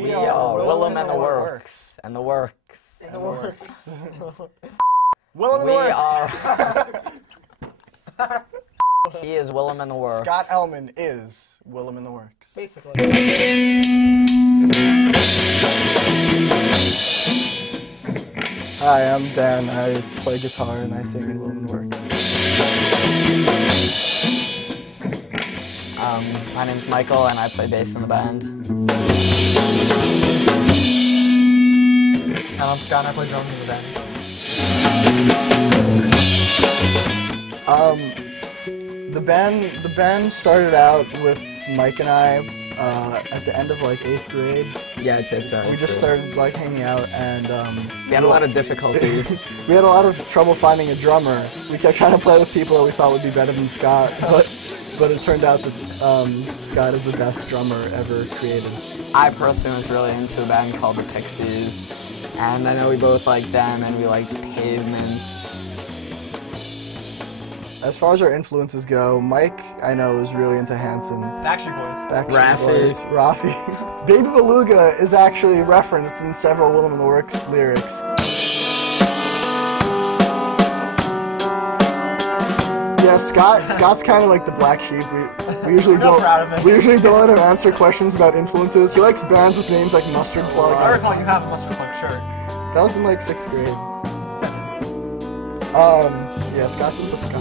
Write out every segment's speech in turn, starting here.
We are Willum and the Works. And the Works. And the Works. Willum and the Works. He is Willum and the Works. Scott Elman is Willum and the Works. Basically. Hi, I'm Dan. I play guitar and I sing in Willum and the Works. My name's Michael and I play bass in the band. And I'm Scott and I play drums in the band. The band started out with Mike and I at the end of like 8th grade. Yeah, I'd say so. We just started like hanging out and we had a lot of difficulty. We had a lot of trouble finding a drummer. We kept trying to play with people that we thought would be better than Scott, but it turned out that Scott is the best drummer ever created. I personally was really into a band called the Pixies, and I know we both liked them and we liked Pavement. As far as our influences go, Mike, I know, is really into Hanson. Backstreet Boys. Rafi. Baby Beluga is actually referenced in several Willum and the Works lyrics. Yeah, Scott's kind of like the black sheep. We usually don't let him answer questions about influences. He likes bands with names like Mustard Plug. I recall you have a Mustard Plug shirt. That was in like 6th grade. 7. Yeah, Scott's into ska.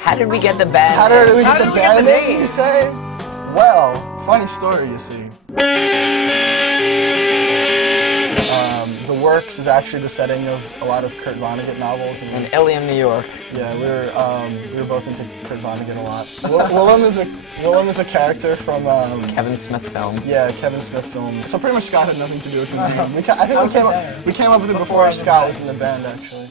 How did we get the band? How did we get the band name? You say? Well, funny story, you see. The Works is actually the setting of a lot of Kurt Vonnegut novels. In Willum, New York. Yeah, we were both into Kurt Vonnegut a lot. Willum is a character from Kevin Smith film. Yeah, Kevin Smith film. So pretty much Scott had nothing to do with the name. I think we came up with it before Scott was in the band, actually.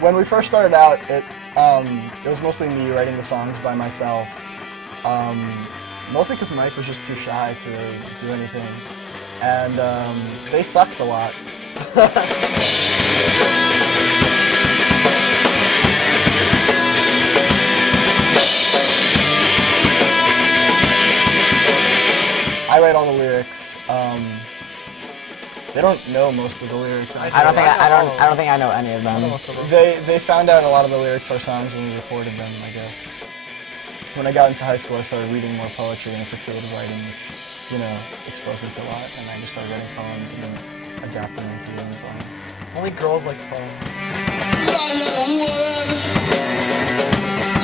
When we first started out, it was mostly me writing the songs by myself. Mostly because Mike was just too shy to do anything. And they sucked a lot. I write all the lyrics. They don't know most of the lyrics. I don't think I know any of them. They found out a lot of the lyrics to our songs when we recorded them, I guess. When I got into high school, I started reading more poetry, and it's a creative writing, exposed me to a lot, and I just started writing poems and then adapting them to writing songs. Only girls like poems.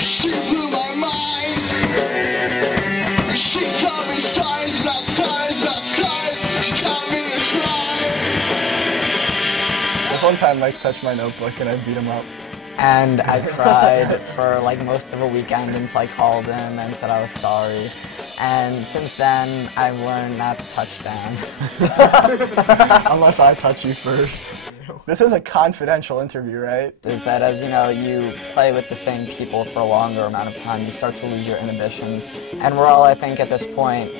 She blew my mind. She taught me stars, not stars, not stars. She taught me to cry. This one time, Mike touched my notebook, and I beat him up. And I cried for like most of a weekend until I called him and said I was sorry. And since then, I've learned not to touch Dan. Unless I touch you first. This is a confidential interview, right? Is that as you play with the same people for a longer amount of time, you start to lose your inhibition. And we're all, I think, at this point,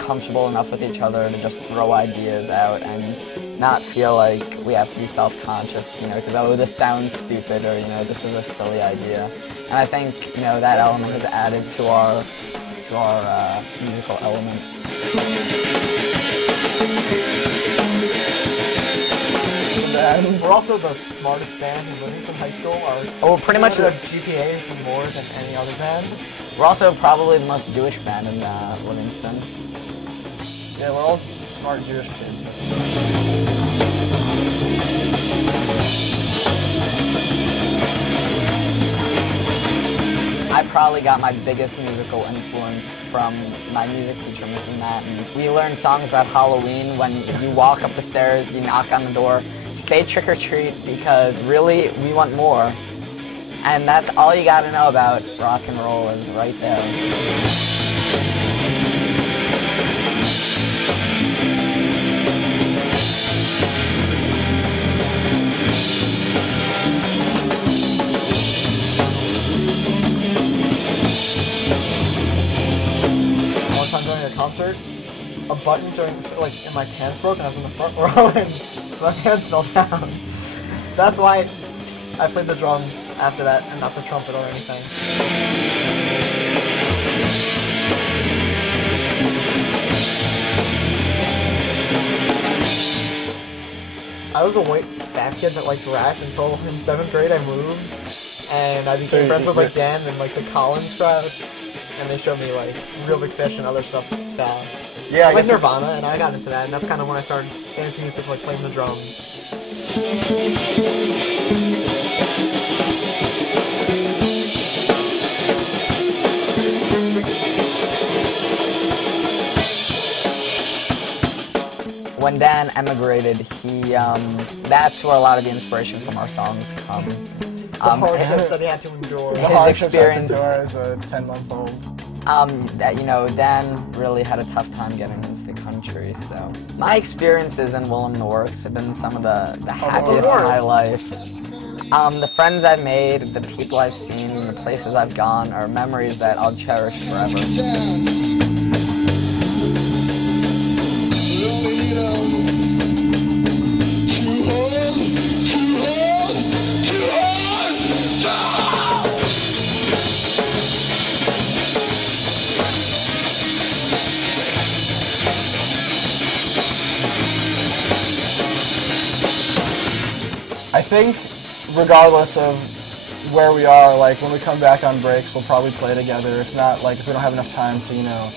comfortable enough with each other to just throw ideas out and not feel like we have to be self-conscious, because oh, this sounds stupid, or this is a silly idea. And I think that element has added to our musical element. We're also the smartest band in Livingston High School. Oh, pretty much our GPAs more than any other band. We're also probably the most Jewish band in Livingston. Yeah, we're all smart Jewish kids. I probably got my biggest musical influence from my music teacher, Mrs. Matten. We learned songs about Halloween. When you walk up the stairs, you knock on the door, say trick or treat, because really, we want more. And that's all you gotta know about rock and roll is right there. One time during a concert, a button during, like, and my pants broke, and I was in the front row, and my pants fell down. That's why I played the drums after that, and not the trumpet or anything. I was a fat kid that liked rap until in 7th grade I moved, and I became friends with like Dan and like the Collins crowd, and they showed me like Real Big Fish and other stuff, ska. Yeah, like Nirvana, and I got into that, and that's kind of when I started getting into music, like playing the drums. When Dan emigrated, that's where a lot of the inspiration from our songs come. The hardships that he had to endure. The his experience as a 10-month-old. Dan really had a tough time getting into the country, so my experiences in Willum the Works have been some of the happiest in my life. The friends I've made, the people I've seen, the places I've gone are memories that I'll cherish forever. I think, regardless of where we are, like when we come back on breaks, we'll probably play together. If not, like if we don't have enough time to, you know,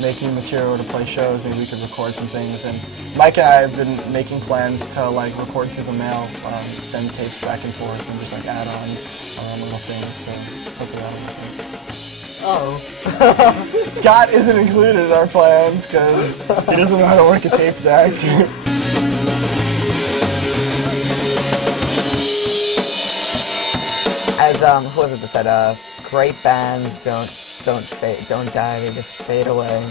make new material to play shows, maybe we could record some things. And Mike and I have been making plans to like record through the mail, send tapes back and forth, and just like add on our own little things. So hopefully that'll happen. Oh. Scott isn't included in our plans because he doesn't know how to work a tape deck. As who was it that said, great bands don't die, they just fade away.